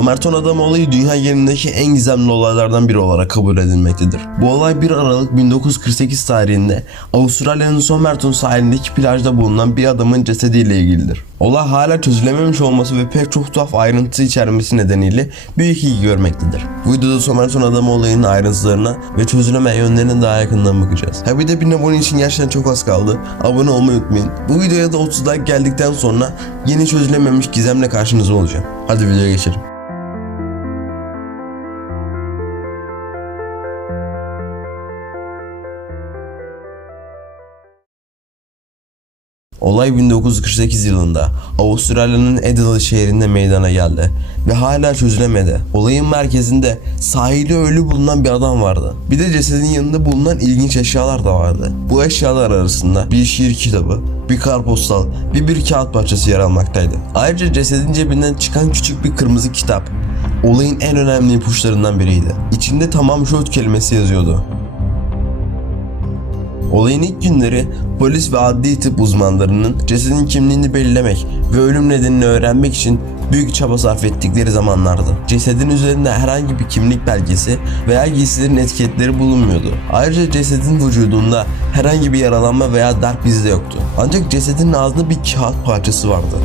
Somerton adam olayı dünya genelindeki en gizemli olaylardan biri olarak kabul edilmektedir. Bu olay 1 Aralık 1948 tarihinde Avustralya'nın Somerton sahilindeki plajda bulunan bir adamın cesediyle ilgilidir. Olay hala çözülememiş olması ve pek çok tuhaf ayrıntı içermesi nedeniyle büyük ilgi görmektedir. Bu videoda Somerton adamı olayının ayrıntılarına ve çözülemeyen yönlerine daha yakından bakacağız. Ha bir de bin abone için gerçekten çok az kaldı. Abone olmayı unutmayın. Bu videoya da 30 like geldikten sonra yeni çözülememiş gizemle karşınızda olacağım. Hadi videoya geçelim. Olay 1948 yılında Avustralya'nın Adelaide şehrinde meydana geldi ve hala çözülemedi. Olayın merkezinde sahili ölü bulunan bir adam vardı. Bir de cesedin yanında bulunan ilginç eşyalar da vardı. Bu eşyalar arasında bir şiir kitabı, bir karpostal ve bir kağıt parçası yer almaktaydı. Ayrıca cesedin cebinden çıkan küçük bir kırmızı kitap olayın en önemli ipuçlarından biriydi. İçinde tamam şut kelimesi yazıyordu. Olayın ilk günleri polis ve adli tıp uzmanlarının cesedin kimliğini belirlemek ve ölüm nedenini öğrenmek için büyük çaba sarf ettikleri zamanlardı. Cesedin üzerinde herhangi bir kimlik belgesi veya giysilerin etiketleri bulunmuyordu. Ayrıca cesedin vücudunda herhangi bir yaralanma veya darp izi de yoktu. Ancak cesedin ağzında bir kağıt parçası vardı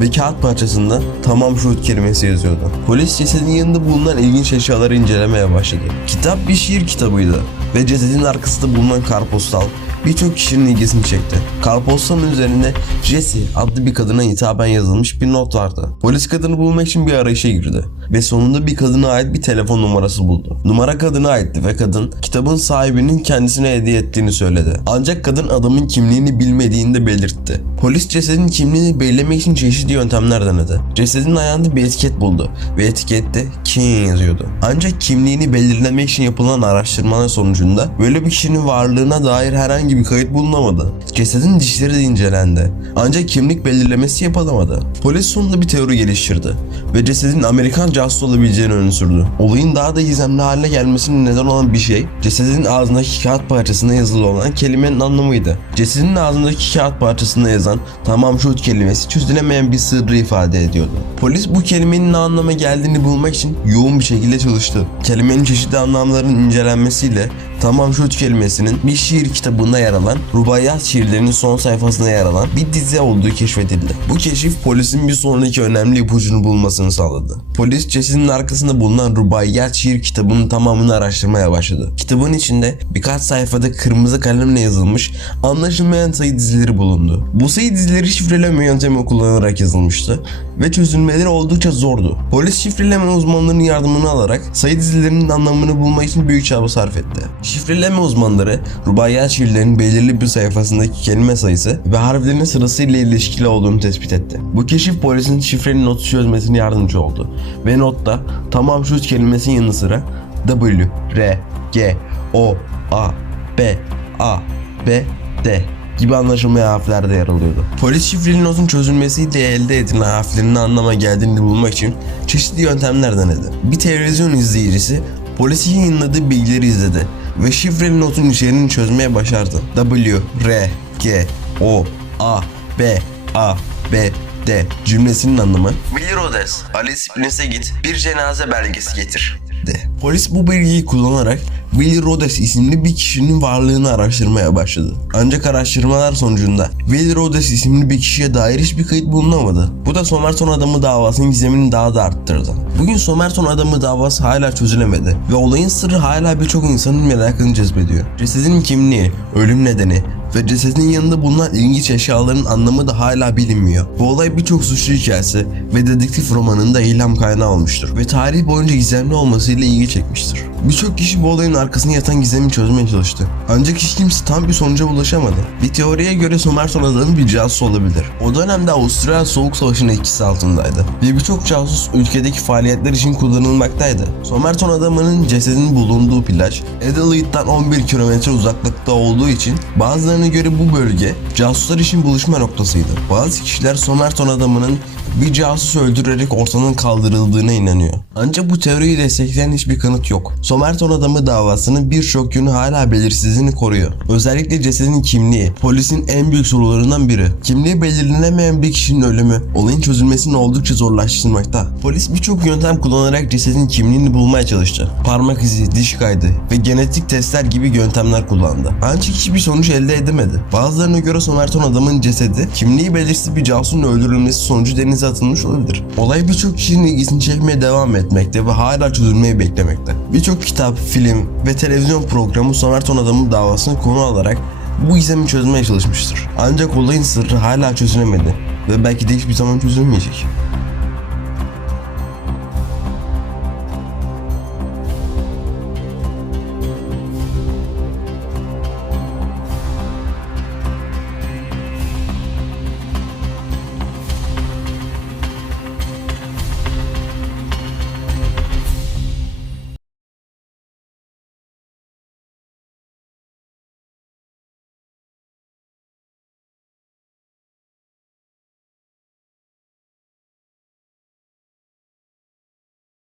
ve kağıt parçasında tamam şut kelimesi yazıyordu. Polis cesedin yanında bulunan ilginç eşyaları incelemeye başladı. Kitap bir şiir kitabıydı ve cesedin arkasında bulunan karpostal birçok kişinin ilgisini çekti. Karpostalın üzerinde Jessie adlı bir kadına hitaben yazılmış bir not vardı. Polis kadını bulmak için bir arayışa girdi ve sonunda bir kadına ait bir telefon numarası buldu. Numara kadına aitti ve kadın kitabın sahibinin kendisine hediye ettiğini söyledi. Ancak kadın adamın kimliğini bilmediğini de belirtti. Polis cesedin kimliğini belirlemek için çeşitli yöntemler denedi. Cesedin ayağında bir etiket buldu ve etikette King yazıyordu. Ancak kimliğini belirlemek için yapılan araştırmalar sonucunda böyle bir kişinin varlığına dair herhangi bir kayıt bulunamadı. Cesedin dişleri de incelendi. Ancak kimlik belirlemesi yapılamadı. Polis sonunda bir teori geliştirdi ve cesedin Amerikan casus olabileceğini öne sürdü. Olayın daha da gizemli hale gelmesinin neden olan bir şey, cesedin ağzındaki kağıt parçasında yazılı olan kelimenin anlamıydı. Cesedin ağzındaki kağıt parçasında yazan tamam şut kelimesi çözülemeyen bir sırrı ifade ediyordu. Polis bu kelimenin ne anlama geldiğini bulmak için yoğun bir şekilde çalıştı. Kelimenin çeşitli anlamlarının incelenmesiyle Tamam Şut kelimesinin bir şiir kitabında yer alan, rubaiyat şiirlerinin son sayfasında yer alan bir dizi olduğu keşfedildi. Bu keşif polisin bir sonraki önemli ipucunu bulmasını sağladı. Polis cesedin arkasında bulunan rubaiyat şiir kitabının tamamını araştırmaya başladı. Kitabın içinde birkaç sayfada kırmızı kalemle yazılmış anlaşılmayan sayı dizileri bulundu. Bu sayı dizileri şifreleme yöntemi kullanarak yazılmıştı ve çözülmeleri oldukça zordu. Polis şifreleme uzmanlarının yardımını alarak sayı dizilerinin anlamını bulmak için büyük çaba sarf etti. Şifreleme uzmanları rubaiyat şiirlerinin belirli bir sayfasındaki kelime sayısı ve harflerin sırasıyla ilişkili olduğunu tespit etti. Bu keşif polisin şifrenin notu çözmesine yardımcı oldu ve notta tamam şu kelimesinin yanı sıra W, R, G, O, A, B, A, B, D gibi anlaşılmayan harfler de yer alıyordu. Polis şifreli notun çözülmesiyle elde edilen harflerin anlama geldiğini bulmak için çeşitli yöntemler denedi. Bir televizyon izleyicisi polisin yayınladığı bilgileri izledi ve şifreli notun içeriğini çözmeye başardı. W, R, G, O, A, B, A, B, D cümlesinin anlamı Willy Rhodes, Alice Splinter'e git bir cenaze belgesi getir de. Polis bu bilgiyi kullanarak Willy Rhodes isimli bir kişinin varlığını araştırmaya başladı. Ancak araştırmalar sonucunda Willy Rhodes isimli bir kişiye dair hiçbir kayıt bulunamadı. Bu da Somerton adamı davasının gizemini daha da arttırdı. Bugün Somerton adamı davası hala çözülemedi ve olayın sırrı hala birçok insanın merakını cezbediyor. Cesedin kimliği, ölüm nedeni ve cesedin yanında bulunan ilginç eşyaların anlamı da hala bilinmiyor. Bu olay birçok suçlu hikayesi ve dedektif romanında ilham kaynağı olmuştur ve tarih boyunca gizemli olmasıyla ilgi çekmiştir. Birçok kişi bu olayın arkasında yatan gizemi çözmeye çalıştı. Ancak hiç kimse tam bir sonuca ulaşamadı. Bir teoriye göre Somerton adamı bir casus olabilir. O dönemde Avustralya Soğuk Savaşı'nın etkisi altındaydı ve birçok casus ülkedeki faaliyetler için kullanılmaktaydı. Somerton adamının cesedinin bulunduğu plaj Adelaide'den 11 kilometre uzaklıkta olduğu için Bazılarına göre bu bölge casuslar için buluşma noktasıydı. Bazı kişiler Somerton adamının bir casusu öldürerek ortadan kaldırıldığına inanıyor. Ancak bu teoriyi destekleyen hiçbir kanıt yok. Somerton adamı davasının birçok yönü hala belirsizliğini koruyor. Özellikle cesedin kimliği, polisin en büyük sorularından biri. Kimliği belirlenemeyen bir kişinin ölümü, olayın çözülmesini oldukça zorlaştırmakta. Polis birçok yöntem kullanarak cesedin kimliğini bulmaya çalıştı. Parmak izi, diş kaydı ve genetik testler gibi yöntemler kullandı. Ancak hiçbir sonuç elde edemedi. Bazılarına göre Somerton adamın cesedi kimliği belirsiz bir casusun öldürülmesi sonucu denize atılmış olabilir. Olay birçok kişinin ilgisini çekmeye devam etmekte ve hala çözülmeyi beklemekte. Birçok kitap, film ve televizyon programı Somerton adamın davasını konu alarak bu gizemi çözmeye çalışmıştır. Ancak olayın sırrı hala çözülemedi ve belki de hiçbir zaman çözülmeyecek.